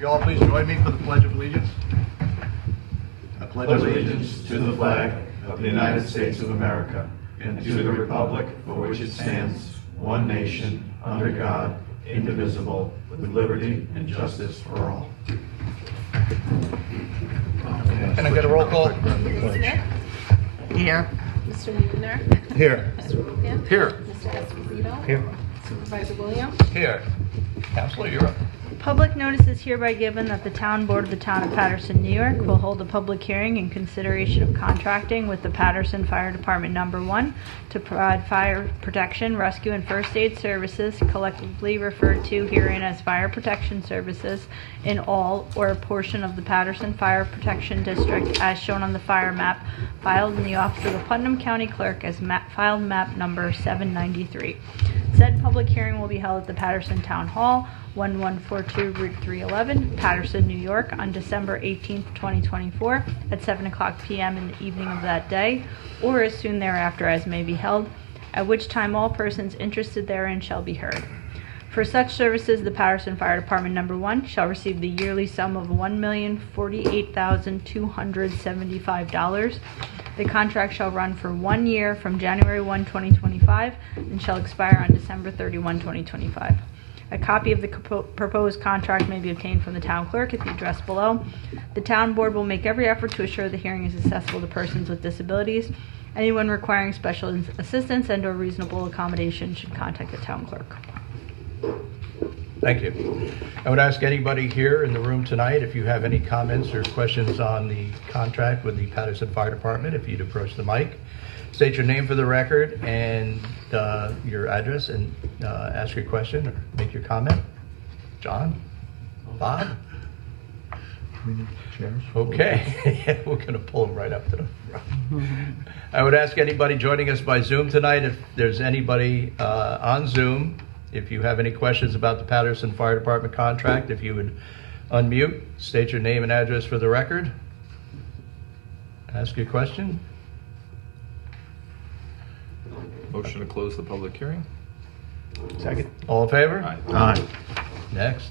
You all please join me for the Pledge of Allegiance. I pledge allegiance to the flag of the United States of America and to the republic for which it stands, one nation, under God, indivisible, with liberty and justice for all. Can I get a roll call? Mrs. Smith? Here. Mr. Newner? Here. Mr. Lucan? Here. Mr. Esposito? Here. Supervisor Williams? Here. Counselor, you're up. Public notice is hereby given that the Town Board of the Town of Patterson, New York will hold a public hearing in consideration of contracting with the Patterson Fire Department Number 1 to provide fire protection, rescue, and first aid services collectively referred to herein as fire protection services in all or a portion of the Patterson Fire Protection District as shown on the fire map filed in the office of the Putnam County Clerk as filed map number 793. Said public hearing will be held at the Patterson Town Hall, 1142 Route 311, Patterson, New York, on December 18, 2024, at 7 o'clock p.m. in the evening of that day, or as soon thereafter as may be held, at which time all persons interested therein shall be heard. For such services, the Patterson Fire Department Number 1 shall receive the yearly sum of $1,048,275. The contract shall run for 1 year from January 1, 2025, and shall expire on December 31, 2025. A copy of the proposed contract may be obtained from the town clerk at the address below. The town board will make every effort to assure the hearing is accessible to persons with disabilities. Anyone requiring special assistance and/or reasonable accommodation should contact the town clerk. Thank you. I would ask anybody here in the room tonight if you have any comments or questions on the contract with the Patterson Fire Department, if you'd approach the mic. State your name for the record and your address and ask your question or make your comment. John? Bob? Okay, we're going to pull them right up to the front. I would ask anybody joining us by Zoom tonight, if there's anybody on Zoom, if you have any questions about the Patterson Fire Department contract, if you would unmute, state your name and address for the record. Ask your question. Motion to close the public hearing? Second. All in favor? Aye. Aye. Next.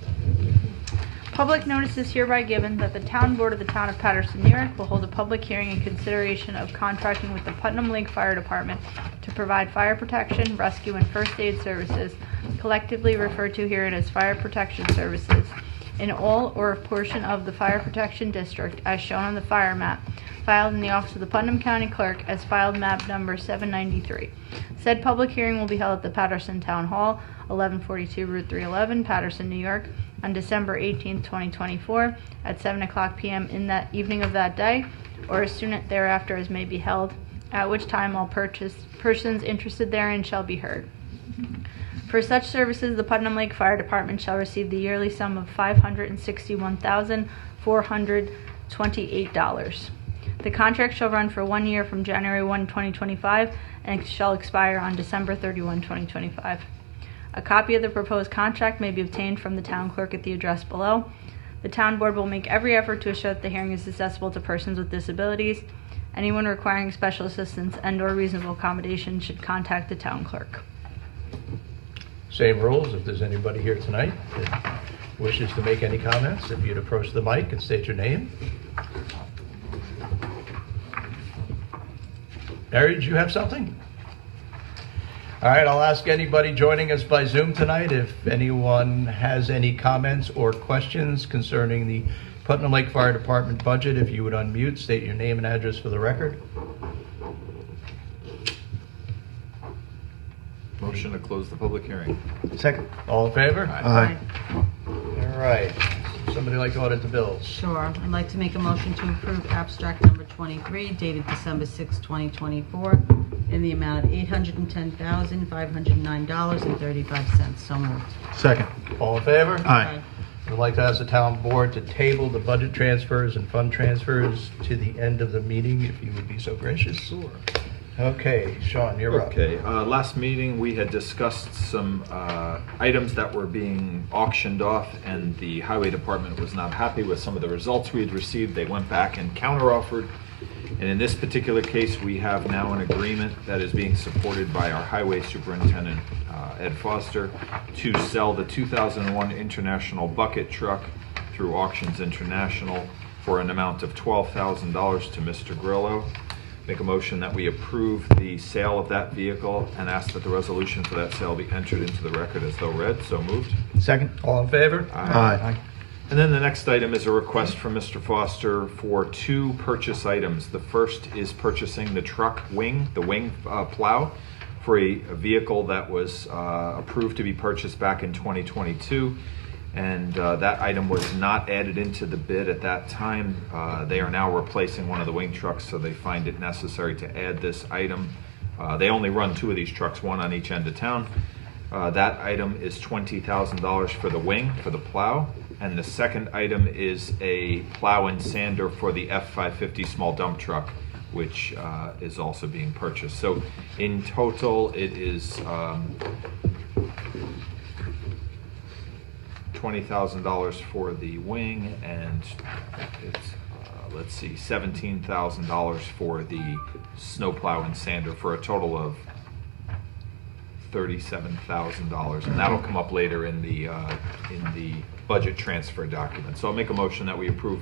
Public notice is hereby given that the Town Board of the Town of Patterson, New York will hold a public hearing in consideration of contracting with the Putnam Lake Fire Department to provide fire protection, rescue, and first aid services, collectively referred to herein as fire protection services, in all or a portion of the Fire Protection District as shown on the fire map filed in the office of the Putnam County Clerk as filed map number 793. Said public hearing will be held at the Patterson Town Hall, 1142 Route 311, Patterson, New York, on December 18, 2024, at 7 o'clock p.m. in that evening of that day, or as soon thereafter as may be held, at which time all persons interested therein shall be heard. For such services, the Putnam Lake Fire Department shall receive the yearly sum of $561,428. The contract shall run for 1 year from January 1, 2025, and shall expire on December 31, 2025. A copy of the proposed contract may be obtained from the town clerk at the address below. The town board will make every effort to assure that the hearing is accessible to persons with disabilities. Anyone requiring special assistance and/or reasonable accommodation should contact the town clerk. Same rules. If there's anybody here tonight that wishes to make any comments, if you'd approach the mic and state your name. Mary, did you have something? All right, I'll ask anybody joining us by Zoom tonight if anyone has any comments or questions concerning the Putnam Lake Fire Department budget. If you would unmute, state your name and address for the record. Motion to close the public hearing? Second. All in favor? Aye. All right. Somebody like to audit the bills? Sure. I'd like to make a motion to approve abstract number 23, dated December 6, 2024, in the amount of $810,509.35. So moved. Second. All in favor? Aye. I'd like to ask the town board to table the budget transfers and fund transfers to the end of the meeting, if you would be so gracious. Sure. Okay, Sean, you're up. Okay, last meeting we had discussed some items that were being auctioned off, and the highway department was not happy with some of the results we had received. They went back and counteroffered, and in this particular case we have now an agreement that is being supported by our highway superintendent, Ed Foster, to sell the 2001 International bucket truck through Auctions International for an amount of $12,000 to Mr. Grillo. Make a motion that we approve the sale of that vehicle and ask that the resolution for that sale be entered into the record as though read. So moved. Second. All in favor? Aye. And then the next item is a request from Mr. Foster for 2 purchase items. The first is purchasing the truck wing, the wing plow, for a vehicle that was approved to be purchased back in 2022. And that item was not added into the bid at that time. They are now replacing one of the wing trucks, so they find it necessary to add this item. They only run 2 of these trucks, one on each end of town. That item is $20,000 for the wing, for the plow. And the second item is a plow and sander for the F-550 small dump truck, which is also being purchased. So in total, it is $20,000 for the wing, and it's, let's see, $17,000 for the snowplow and sander, for a total of $37,000, and that'll come up later in the budget transfer document. So I'll make a motion that we approve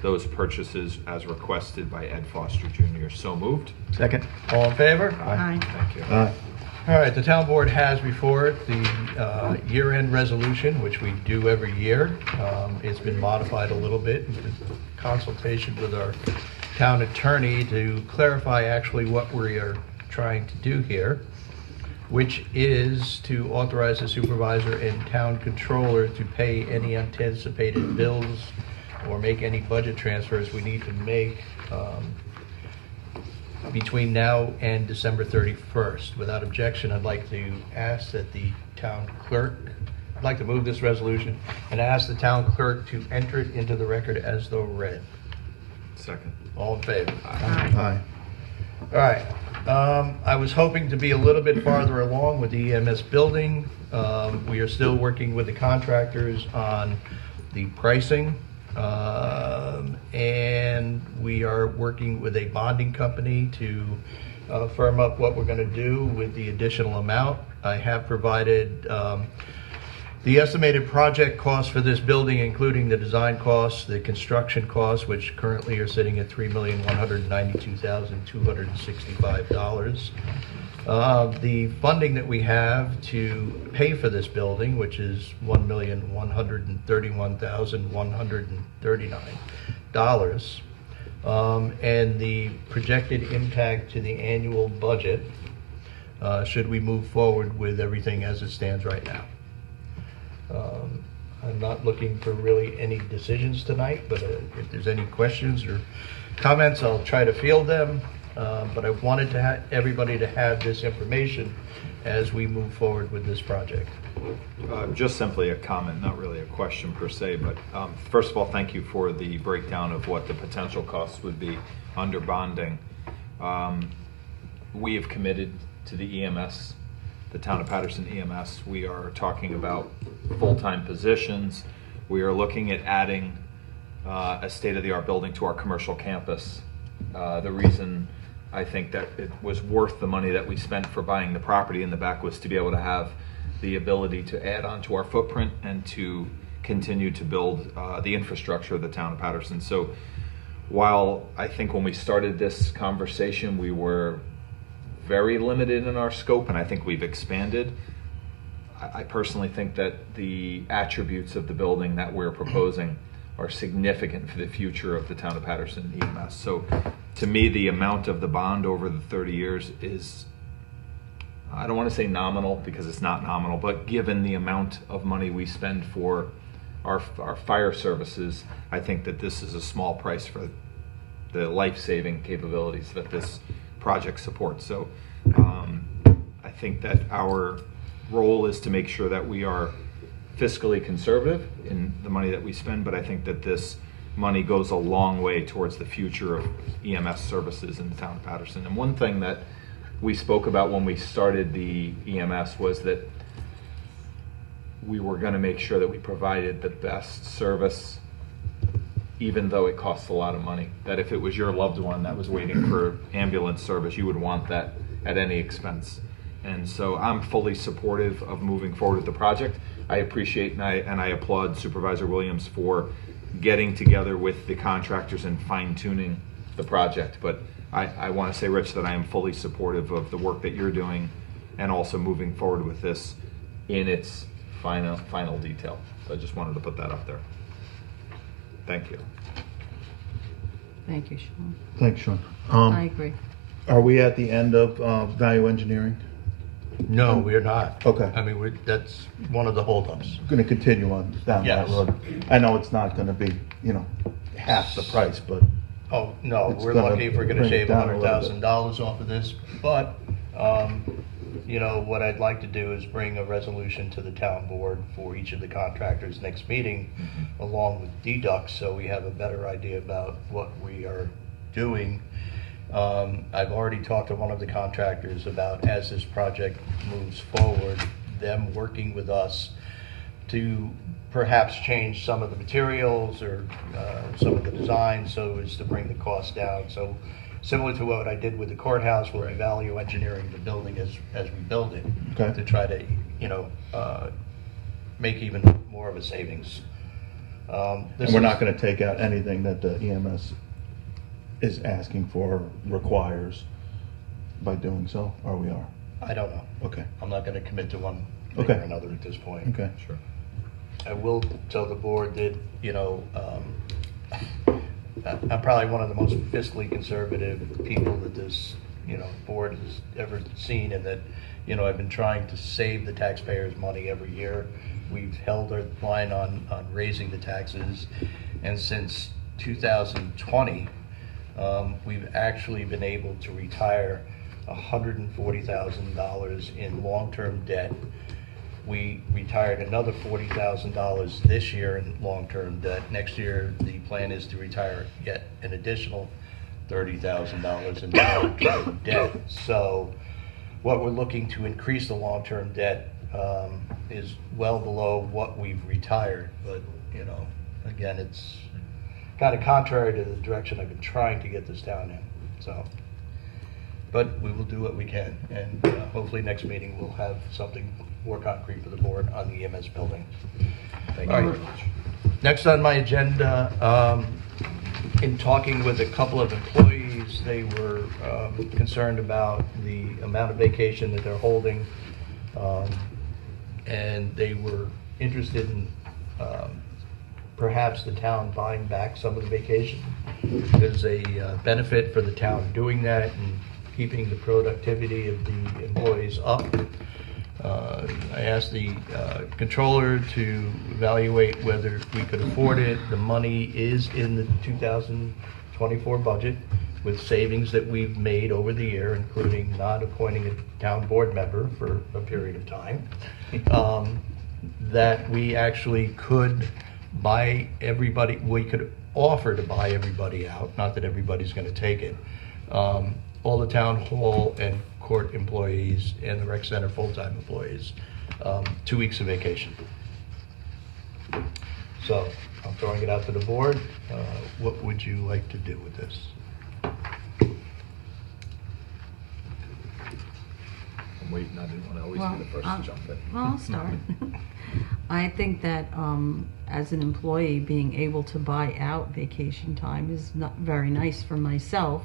those purchases as requested by Ed Foster Jr. So moved. Second. All in favor? Aye. Thank you. All right, the town board has before it the year-end resolution, which we do every year. It's been modified a little bit in consultation with our town attorney to clarify actually what we are trying to do here, which is to authorize the supervisor and town controller to pay any anticipated bills or make any budget transfers we need to make between now and December 31st. Without objection, I'd like to ask that the town clerk, I'd like to move this resolution and ask the town clerk to enter it into the record as though read. Second. All in favor? Aye. All right. I was hoping to be a little bit farther along with the EMS building. We are still working with the contractors on the pricing. And we are working with a bonding company to firm up what we're going to do with the additional amount. I have provided the estimated project cost for this building, including the design costs, the construction costs, which currently are sitting at $3,192,265. The funding that we have to pay for this building, which is $1,131,139, and the projected impact to the annual budget, should we move forward with everything as it stands right now. I'm not looking for really any decisions tonight, but if there's any questions or comments, I'll try to field them. But I wanted to everybody to have this information as we move forward with this project. Just simply a comment, not really a question per se, but first of all, thank you for the breakdown of what the potential costs would be under bonding. We have committed to the EMS, the town of Patterson EMS. We are talking about full-time positions. We are looking at adding a state-of-the-art building to our commercial campus. The reason I think that it was worth the money that we spent for buying the property in the back was to be able to have the ability to add on to our footprint and to continue to build the infrastructure of the town of Patterson. So while I think when we started this conversation we were very limited in our scope, and I think we've expanded, I personally think that the attributes of the building that we're proposing are significant for the future of the town of Patterson EMS. So to me, the amount of the bond over the 30 years is, I don't want to say nominal because it's not nominal, but given the amount of money we spend for our fire services, I think that this is a small price for the life-saving capabilities that this project supports. So I think that our role is to make sure that we are fiscally conservative in the money that we spend, but I think that this money goes a long way towards the future of EMS services in the town of Patterson. And one thing that we spoke about when we started the EMS was that we were going to make sure that we provided the best service, even though it costs a lot of money. That if it was your loved one that was waiting for ambulance service, you would want that at any expense. And so I'm fully supportive of moving forward with the project. I appreciate and I applaud Supervisor Williams for getting together with the contractors and fine tuning the project. But I want to say, Rich, that I am fully supportive of the work that you're doing and also moving forward with this in its final detail. So I just wanted to put that up there. Thank you. Thank you, Sean. Thanks, Sean. I agree. Are we at the end of value engineering? No, we're not. Okay. I mean, that's one of the holdups. Going to continue on down that Yes. road. I know it's not going to be, half the price, but Oh, no, It's we're gonna lucky if we're gonna bring it shave down a little bit. $100,000 off of this, but, what I'd like to do is bring a resolution to the town board for each of the contractors' next meeting, along with deducts, so we have a better idea about what we are doing. I've already talked to one of the contractors about, as this project moves forward, them working with us to perhaps change some of the materials or some of the designs so as to bring the cost down. So similar to what I did with the courthouse, we'll be value engineering the building as we build it Okay. to try to, make even more of a savings. and we're not going to take out anything that the EMS is asking for, requires by doing so, or we are? I don't know. Okay. I'm not gonna commit to one thing Okay. or another at this point. Okay. Sure. I will tell the board that, I'm probably one of the most fiscally conservative people that this, board has ever seen, and that, I've been trying to save the taxpayers' money every year. We've held our line on raising the taxes, and since 2020, we've actually been able to retire $140,000 in long-term debt. We retired another $40,000 this year in long-term debt. Next year, the plan is to retire yet an additional $30,000 in long-term debt. So what we're looking to increase the long-term debt is well below what we've retired. But, again, it's kind of contrary to the direction I've been trying to get this town in, so. But we will do what we can, and hopefully next meeting we'll have something more concrete for the board on the EMS building. Thank All you right. very much. Next on my agenda, in talking with a couple of employees, they were concerned about the amount of vacation that they're holding, and they were interested in perhaps the town buying back some of the vacation. There's a benefit for the town doing that and keeping the productivity of the employees up. I asked the controller to evaluate whether we could afford it. The money is in the 2024 budget with savings that we've made over the year, including not appointing a town board member for a period of time. That we actually could buy everybody, we could offer to buy everybody out, not that everybody's gonna take it. All the town hall and court employees and the rec center full-time employees, 2 weeks of vacation. So I'm throwing it out to the board. What would you like to do with this? I'm waiting. I didn't want to always be the first to jump in. Well, I'll start. I think that as an employee, being able to buy out vacation time is not very nice for myself.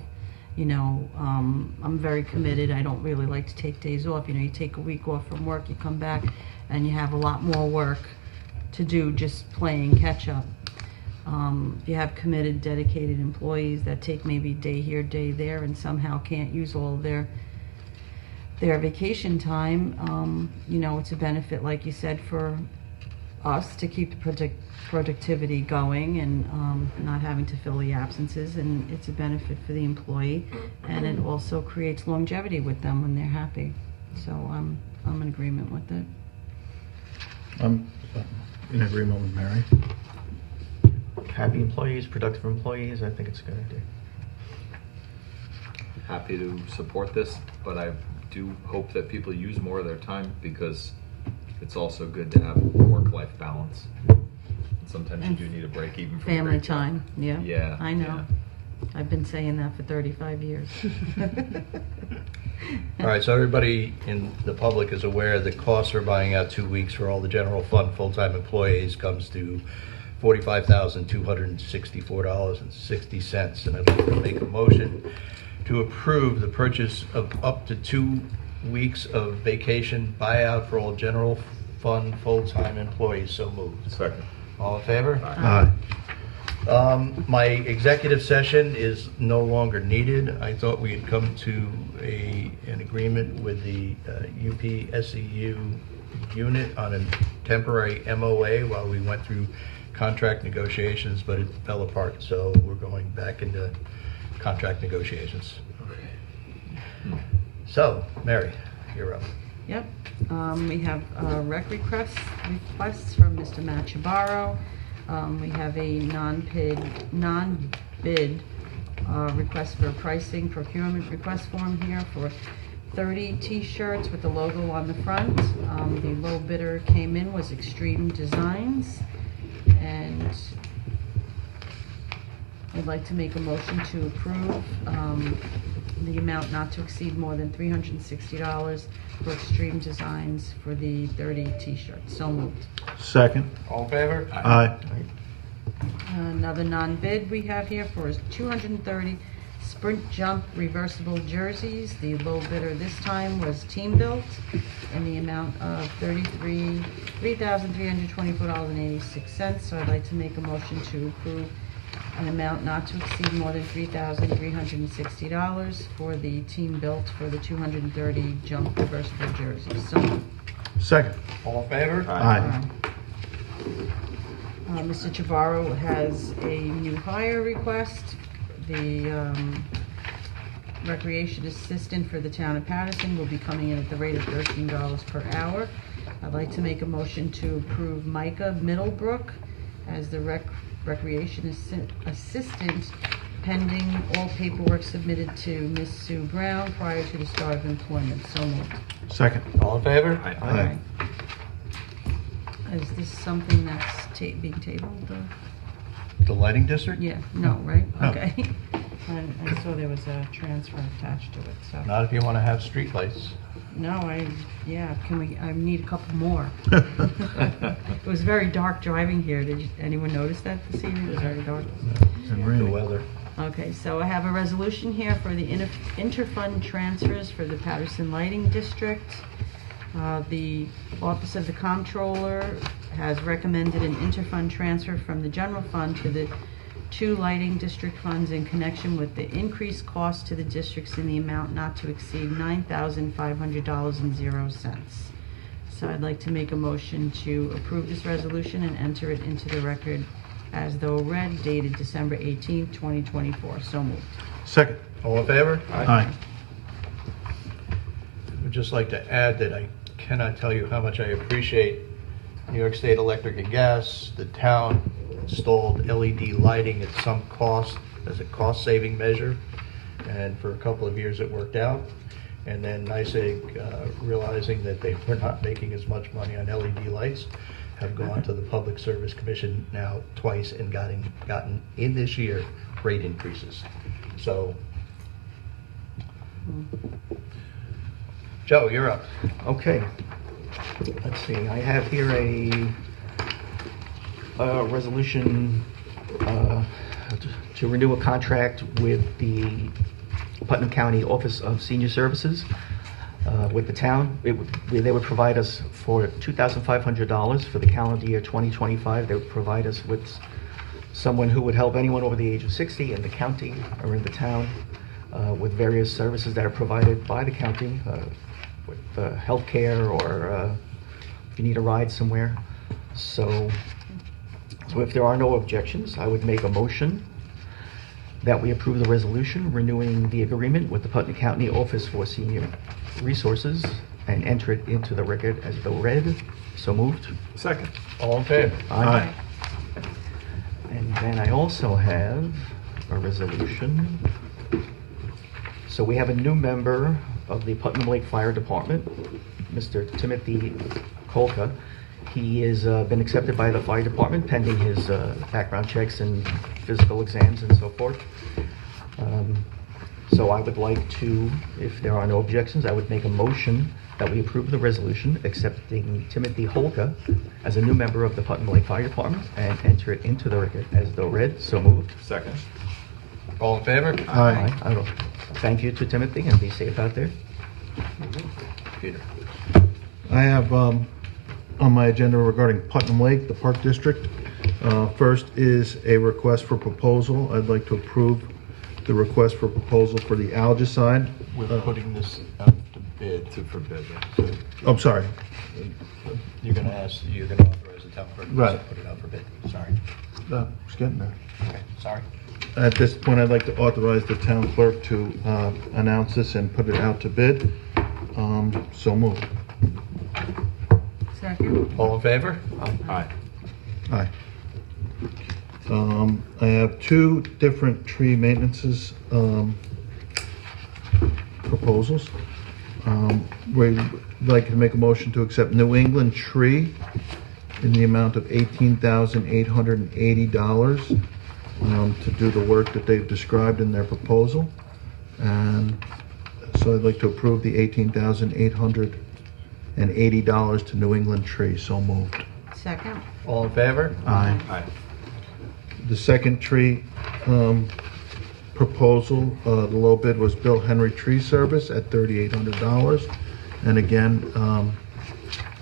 I'm very committed. I don't really like to take days off. You take a week off from work, you come back, and you have a lot more work to do just playing catch up. If you have committed, dedicated employees that take maybe day here, day there, and somehow can't use all of their vacation time, it's a benefit, like you said, for us to keep the productivity going and not having to fill the absences, and it's a benefit for the employee, and it also creates longevity with them when they're happy. So I'm in agreement with it. I'm in agreement with Mary. Happy employees, productive employees, I think it's a good idea. Happy to support this, but I do hope that people use more of their time, because it's also good to have work-life balance. Sometimes you And do need a break even from Family great job. time, yeah. Yeah, I know. yeah. I've been saying that for 35 years. All right, so everybody in the public is aware the costs for buying out 2 weeks for all the general fund full-time employees comes to $45,264.60. And I'd like to make a motion to approve the purchase of up to 2 weeks of vacation buyout for all general fund full-time employees. So moved. Second. All in favor? Aye. My executive session is no longer needed. I thought we had come to an agreement with the UPSEU unit on a temporary MOA while we went through contract negotiations, but it fell apart, so we're going back into contract negotiations. So, Mary, you're up. Yep, we have requests from Mr. Matt Chabaro. We have a non-bid request for pricing procurement request form here for 30 t-shirts with the logo on the front. The low bidder came in was Extreme Designs, and I'd like to make a motion to approve the amount not to exceed more than $360 for Extreme Designs for the 30 t-shirts. So moved. Second. All in favor? Aye. Another non-bid we have here for is 230 Sprint Jump reversible jerseys. The low bidder this time was Team Built in the amount of $3,324.86. So I'd like to make a motion to approve an amount not to exceed more than $3,360 for the Team Built for the 230 Jump reversible jerseys. So Second. All in favor? Aye. Mr. Chabaro has a new hire request. The recreation assistant for the town of Patterson will be coming in at the rate of $13 per hour. I'd like to make a motion to approve Micah Middlebrook as the recreation assistant pending all paperwork submitted to Ms. Sue Brown prior to the start of employment. So moved. Second. All in favor? Aye. Is this something that's being tabled? The lighting district? Yeah, no, right? No. Okay. I saw there was a transfer attached to it, so. Not if you want to have streetlights. No, I need a couple more. It was very dark driving here. Did anyone notice that this evening? It was very dark. And The rainy. weather. Okay, so I have a resolution here for the interfund transfers for the Patterson Lighting District. The Office of the Comptroller has recommended an interfund transfer from the general fund to the 2 lighting district funds in connection with the increased cost to the districts in the amount not to exceed $9,500.00. So I'd like to make a motion to approve this resolution and enter it into the record as though read, dated December 18th, 2024. So moved. Second. All in favor? Aye. I'd just like to add that I cannot tell you how much I appreciate New York State Electric and Gas. The town installed LED lighting at some cost as a cost-saving measure, and for a couple of years it worked out. And then NYSEG, realizing that they were not making as much money on LED lights, have gone to the Public Service Commission now twice and gotten in this year rate increases. So, Joe, you're up. Okay. Let's see, I have here a resolution to renew a contract with the Putnam County Office of Senior Services with the town. They would provide us for $2,500 for the calendar year 2025. They would provide us with someone who would help anyone over the age of 60 in the county or in the town with various services that are provided by the county, with health care or if you need a ride somewhere. So if there are no objections, I would make a motion that we approve the resolution renewing the agreement with the Putnam County Office for Senior Resources and enter it into the record as though read. So moved. Second. All in favor? Aye. And then I also have a resolution. So we have a new member of the Putnam Lake Fire Department, Mr. Timothy Kolka. He has been accepted by the fire department pending his background checks and physical exams and so forth. So I would like to, if there are no objections, I would make a motion that we approve the resolution accepting Timothy Holka as a new member of the Putnam Lake Fire Department and enter it into the record as though read. So moved. Second. All in favor? Aye. I will thank you to Timothy and be safe out there. Peter. I have on my agenda regarding Putnam Lake, the Park District. First is a request for proposal. I'd like to approve the request for proposal for the algicide. We're putting this out to bid. To forbid, So I'm sorry. you're gonna authorize the town clerk to Right. put it out for bid. Sorry. It's getting there. Okay, sorry. At this point, I'd like to authorize the town clerk to announce this and put it out to bid. So moved. Second. All in favor? Aye. Aye. I have two different tree maintenances proposals. We'd like to make a motion to accept New England Tree in the amount of $18,880 to do the work that they've described in their proposal. And so I'd like to approve the $18,880 to New England Tree. So moved. Second. All in favor? Aye. Aye. The second tree proposal, the low bid was Bill Henry Tree Service at $3,800. And again,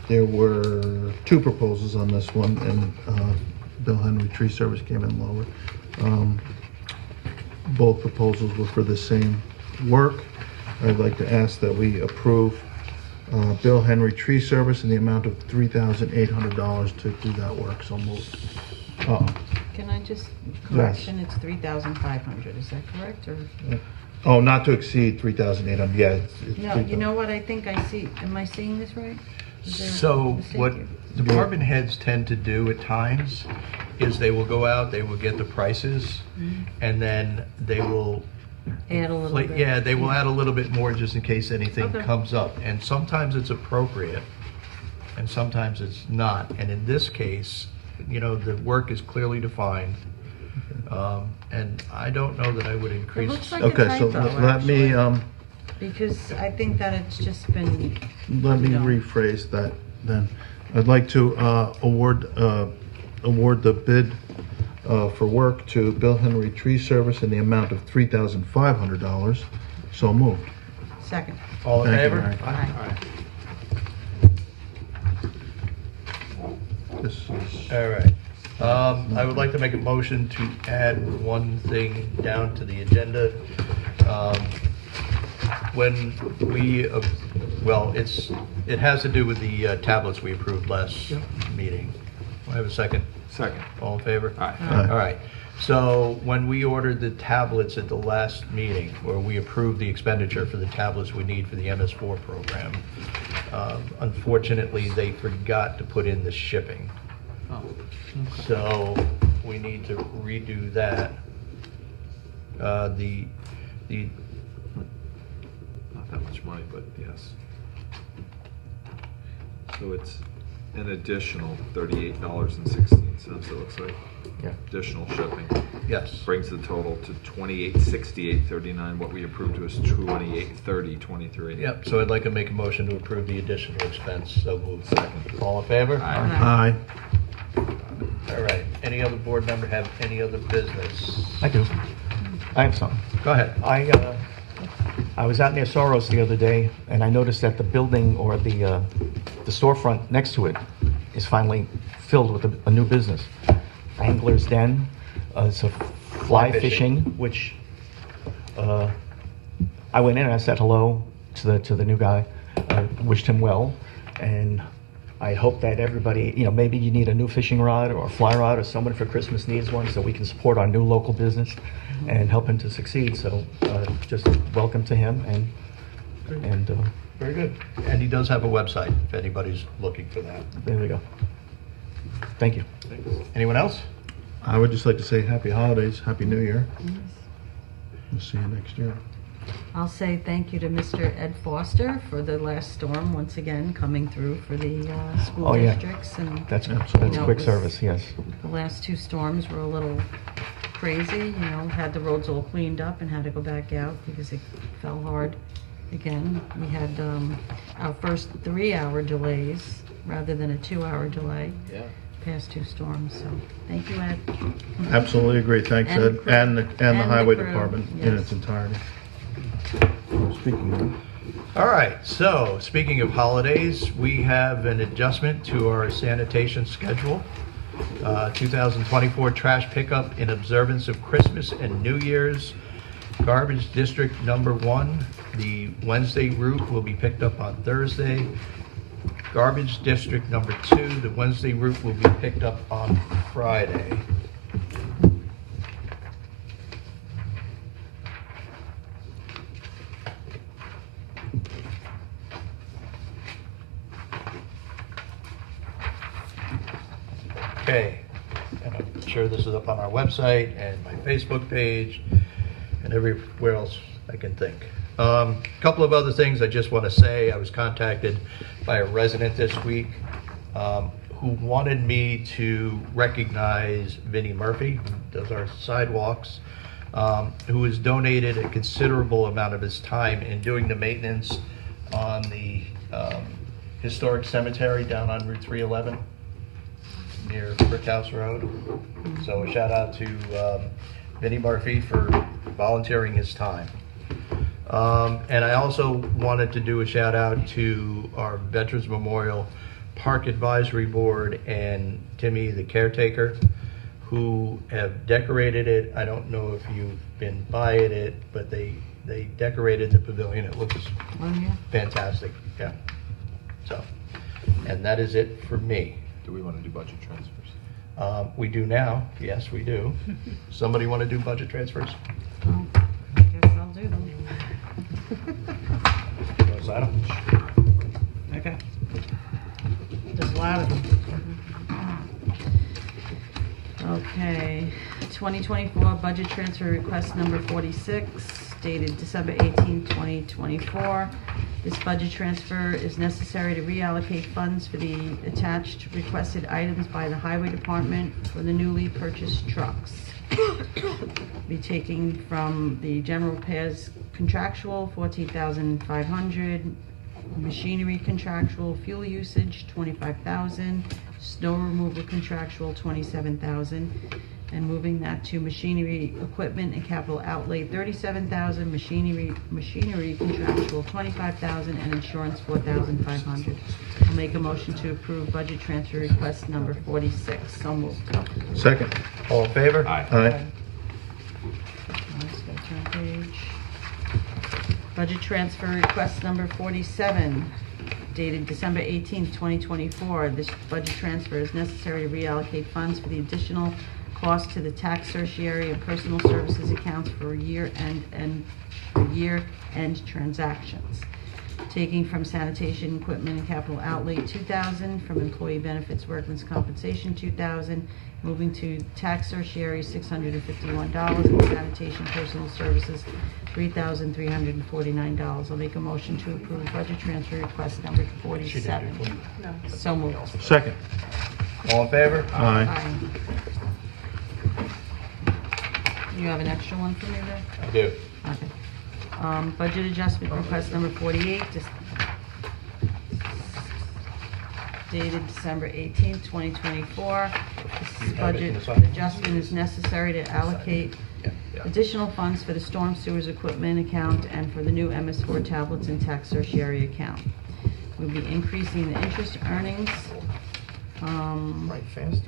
there were two proposals on this one, and Bill Henry Tree Service came in lower. Both proposals were for the same work. I'd like to ask that we approve Bill Henry Tree Service in the amount of $3,800 to do that work. So moved. Can I just, correction, it's 3,500, is that correct, or? Oh, not to exceed 3,800, yeah. It's No, you know what I think I see, am I seeing this right? Is there a So mistake what here? department heads tend to do at times is they will go out, they will get the prices, and then they will Add a little bit. yeah, they will add a little bit more just in case anything Okay. comes up. And sometimes it's appropriate, and sometimes it's not. And in this case, you know, the work is clearly defined. And I don't know that I would increase. looks like a Okay, so typo, let me, Because I think that it's just been, let me No. rephrase that then. I'd like to award the bid for work to Bill Henry Tree Service in the amount of $3,500. So moved. second. All in Thank you, favor? Mary. Aye. This is, All right. I would like to make a motion to add one thing down to the agenda. When we, well, it has to do with the tablets we approved last meeting. Do I have a second? Second. All in favor? Aye. Aye. All right. So when we ordered the tablets at the last meeting, where we approved the expenditure for the tablets we need for the MS4 program, unfortunately, they forgot to put in the shipping. So we need to redo that. The Not that much money, but yes. So it's an additional $38.16, it looks like. Yeah. Additional shipping. yes. Brings the total to $28.68.39. What we approved was $28.30.23. Yep. So I'd like to make a motion to approve the additional expense. So moved. Second. All in favor? Aye. aye. All right. Any other board member have any other business? I do. I have something. Go ahead. I was out near Soros the other day, and I noticed that the building or the storefront next to it is finally filled with a new business. Angler's Den. It's a fly Fly fishing. fishing, which I went in and I said hello to the new guy, wished him well, and I hope that everybody, you know, maybe you need a new fishing rod or a fly rod, or someone for Christmas needs one, so we can support our new local business and help him to succeed. So just welcome to him, and Very good. And he does have a website if anybody's looking for that. there we go. Thank you. Anyone else? I would just like to say happy holidays, happy new year. We'll see you next year. I'll say thank you to Mr. Ed Foster for the last storm, once again, coming through for the school Oh, yeah. districts. And That's Absolutely. that's No, quick it was- service, yes. the last two storms were a little crazy, you know, had the roads all cleaned up and had to go back out because it fell hard again. We had our first 3-hour delays rather than a 2-hour delay. Yeah. Past 2 storms, so thank you, Ed. Absolutely agree, thanks, And the Ed, crew. and the And the highway crew, department in yes. its entirety. Speaking of, All right, so speaking of holidays, we have an adjustment to our sanitation schedule. 2024 trash pickup in observance of Christmas and New Year's. Garbage district number 1, the Wednesday route will be picked up on Thursday. Garbage district number 2, the Wednesday route will be picked up on Friday. Okay, and I'm sure this is up on our website and my Facebook page and everywhere else I can think. Couple of other things I just want to say. I was contacted by a resident this week who wanted me to recognize Vinnie Murphy, who does our sidewalks, who has donated a considerable amount of his time in doing the maintenance on the historic cemetery down on Route 311 near Brick House Road. So a shout out to Vinnie Murphy for volunteering his time. And I also wanted to do a shout out to our Veterans Memorial Park Advisory Board and Timmy, the caretaker, who have decorated it. I don't know if you've been by it, but they decorated the pavilion. It looks Oh, yeah. fantastic, yeah. So, and that is it for me. Do we want to do budget transfers? We do now, yes, we do. Somebody want to do budget transfers? Well, I guess I'll do them. You wanna sign 'em? Okay. There's a lot of them. Okay, 2024 budget transfer request number 46, dated December 18, 2024. This budget transfer is necessary to reallocate funds for the attached requested items by the Highway Department for the newly purchased trucks. Be taking from the general repairs contractual, 14,500, machinery contractual, fuel usage, 25,000, snow removal contractual, 27,000, and moving that to machinery, equipment, and capital outlay, 37,000, machinery contractual, 25,000, and insurance, 4,500. I'll make a motion to approve budget transfer request number 46. So moved. second, All in favor? Aye. aye, Let's go turn page. Budget transfer request number 47, dated December 18th, 2024. This budget transfer is necessary to reallocate funds for the additional cost to the tax certiorari and personal services accounts for year-end transactions. Taking from sanitation equipment and capital outlay, 2,000, from employee benefits, workman's compensation, 2,000, moving to tax certiorari, $651, and sanitation personal services, $3,349. I'll make a motion to approve budget transfer request number 47. So moved. second, All in favor? aye, Aye. You have an extra one for me there? I do. Okay. Budget adjustment request number 48, dated December 18th, 2024. This budget adjustment is necessary to allocate additional funds for the storm sewers equipment account and for the new MS4 tablets and tax certiorari account. We'll be increasing the interest earnings, Right, fast.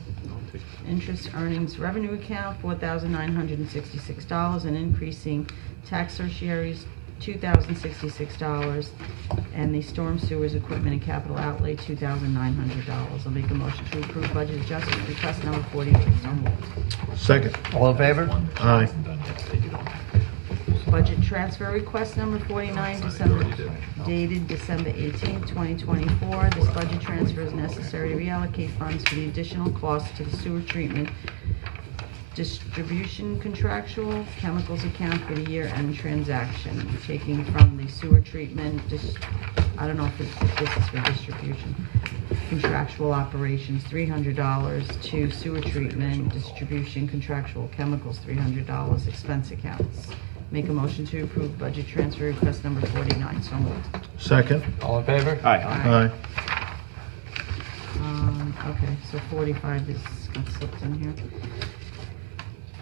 interest earnings revenue account, $4,966, and increasing tax certiораries, $2,066, and the storm sewers equipment and capital outlay, $2,900. I'll make a motion to approve budget adjustment request number 48. So moved. second, All in favor? aye, Budget transfer request number 49, dated December 18th, 2024. This budget transfer is necessary to reallocate funds for the additional costs to the sewer treatment distribution contractual chemicals account for the year-end transaction, taking from the sewer treatment, I don't know if this is for distribution, contractual operations, $300, to sewer treatment, distribution, contractual chemicals, $300, expense accounts. Make a motion to approve budget transfer request number 49. So moved. Second. All in favor? Aye. Aye. Okay, so 45 is, got slipped in here.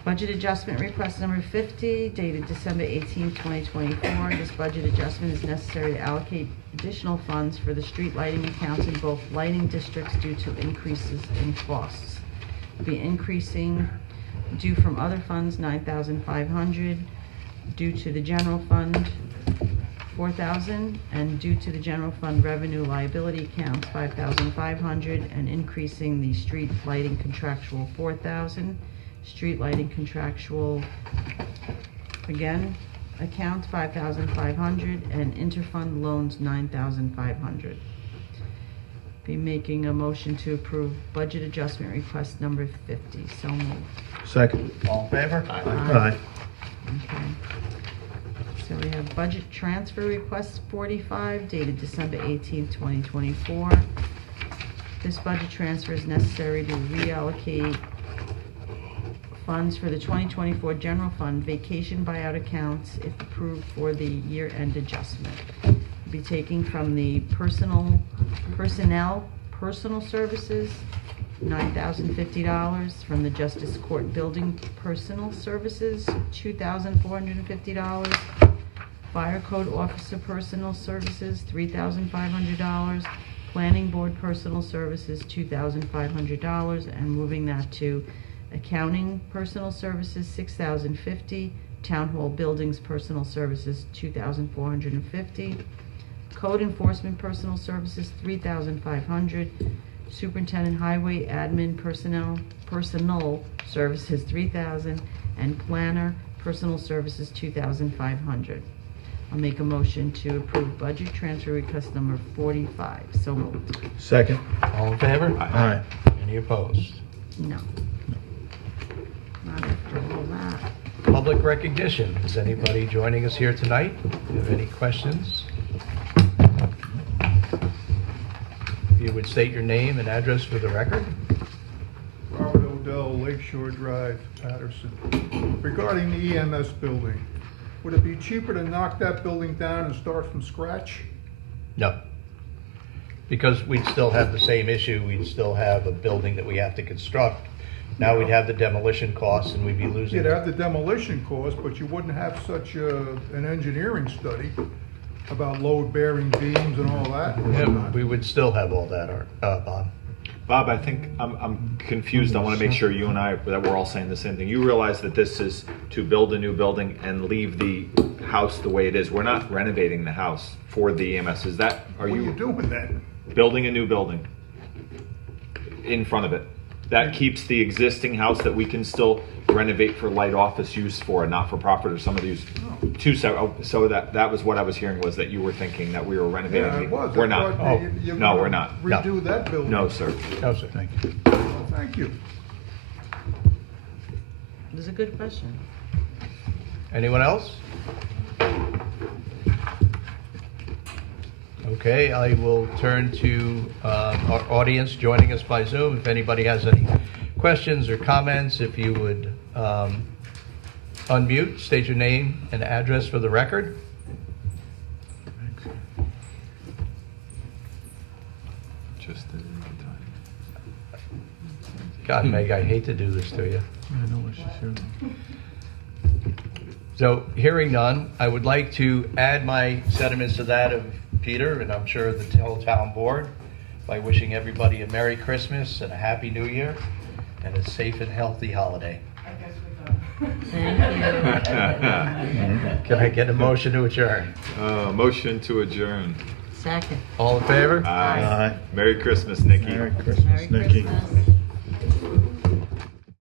Budget adjustment request number 50, dated December 18, 2024. This budget adjustment is necessary to allocate additional funds for the street lighting accounts in both lighting districts due to increases in costs. Be increasing due from other funds, $9,500, due to the general fund, $4,000, and due to the general fund revenue liability accounts, $5,500, and increasing the street lighting contractual $4,000, street lighting contractual, again, account $5,500, and interfund loans $9,500. Be making a motion to approve budget adjustment request number 50. So moved. Second. All in favor? Aye. Okay. So we have budget transfer request 45, dated December 18th, 2024. This budget transfer is necessary to reallocate funds for the 2024 general fund vacation buyout accounts if approved for the year-end adjustment. Be taking from the personal services, $9,050, from the Justice Court Building Personal Services, $2,450, Fire Code Officer Personal Services, $3,500, Planning Board Personal Services, $2,500, and moving that to Accounting Personal Services, $6,050, Town Hall Buildings Personal Services, $2,450, Code Enforcement Personal Services, $3,500, Superintendent Highway Admin Personal Services, $3,000, and Planner Personal Services, $2,500. I'll make a motion to approve budget transfer request number 45. So moved. Second. All in favor? Aye. Any opposed? No. Not after all that. Public recognition. Is anybody joining us here tonight? Do you have any questions? If you would state your name and address for the record. Robert Odell, Lakeshore Drive, Patterson. Regarding the EMS building, would it be cheaper to knock that building down and start from scratch? No. Because we'd still have the same issue. We'd still have a building that we have to construct. Now we'd have the demolition costs and we'd be losing. You'd have the demolition cost, but you wouldn't have such an engineering study about load-bearing beams and all that. Yeah, we would still have all that, Bob. Bob, I think I'm confused. I want to make sure you and I, that we're all saying the same thing. You realize that this is to build a new building and leave the house the way it is. We're not renovating the house for the EMS. Is that, are What are you you doing then? building a new building in front of it? That keeps the existing house that we can still renovate for light office use for, not for profit or some of these two. So that was what I was hearing, was that you were thinking that we were renovating. Yeah, it was. We're I not. thought you No, were we're not. Redo that building. No, sir. No, sir. Thank you. Well, thank you. It was a good question. Anyone else? Okay, I will turn to our audience joining us by Zoom. If anybody has any questions or comments, if you would unmute, state your name and address for the record. Just a time. God, Meg, I hate to do this to you. I know what she's here. So, hearing none, I would like to add my sentiments to that of Peter, and I'm sure the whole town board, by wishing everybody a Merry Christmas and a Happy New Year, and a safe and healthy holiday. Thank you. Can I get a motion to adjourn? Motion to adjourn. Second. All in favor? Aye. Aye. Merry Christmas, Nikki. Merry Christmas, Merry Nikki. Christmas.